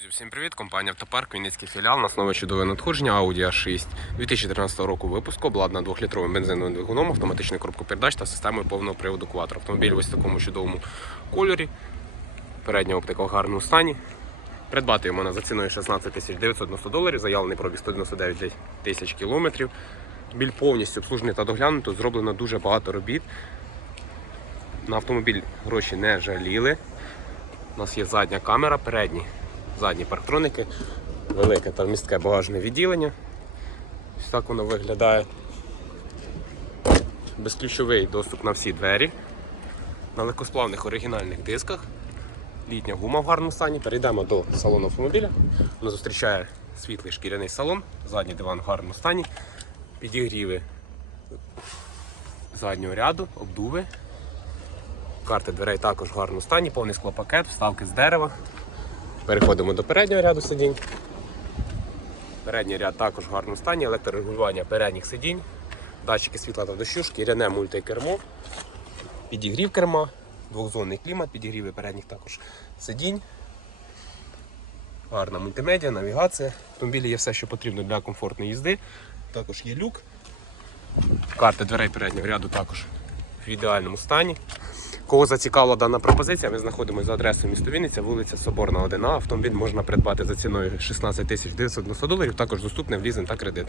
Друзі, всім привіт! Компанія Автопарк, Вінницький філіал. У нас чудове надходження Audi A6 2013 року випуску, обладнана 2-літровим бензиновим двигуном, автоматичною коробкою передач та системою повного приводу Quattro. Автомобіль ось в такому чудовому кольорі. Передня оптика в гарному стані. Придбати його можна за ціною 16 990 доларів, заявлений пробіг 199 тисяч кілометрів. Біль повністю обслужений та доглянуто, зроблено дуже багато робіт. На автомобіль гроші не жаліли. У нас є задня камера, передні задні парктроники, велике та містке багажне відділення. Ось так воно виглядає. Безключовий доступ на всі двері. На легкосплавних оригінальних дисках. Літня гума в гарному стані. Перейдемо до салону автомобіля. Воно зустрічає світлий шкіряний салон, задній диван в гарному стані, підігріви заднього ряду, обдуви. Карти дверей також в гарному стані, повний склопакет, вставки з дерева. Переходимо до переднього ряду сидінь. Передній ряд також в гарному стані, електрорегулювання передніх сидінь, датчики світла та дощу, шкіряне мультикермо, підігрів керма, двохзонний клімат, підігріви передніх також сидінь. Гарна мультимедіа, навігація. В автомобілі є все, що потрібно для комфортної їзди. Також є люк. Карти дверей переднього ряду також в ідеальному стані. Кого зацікавила дана пропозиція, ми знаходимося за адресою місто Вінниця, вулиця Соборна, 1А. Автомобіль можна придбати за ціною 16 тисяч 990 доларів, також доступний в лізинг та кредит.